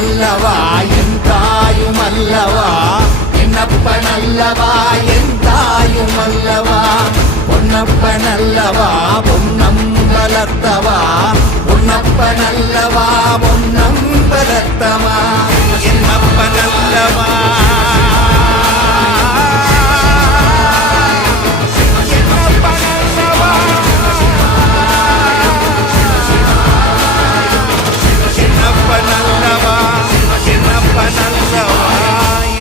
அல்லவா என் தாயும் அல்லவா, என்னப்பன் அல்லவா என் தாயும் அல்லவா, பொன்னப்பன் அல்லவா பொன்னம்பலத்தவா, பொன்னப்பன் அல்லவா பொன்னம்பலத்தவா, என்னப்பன் அல்லவா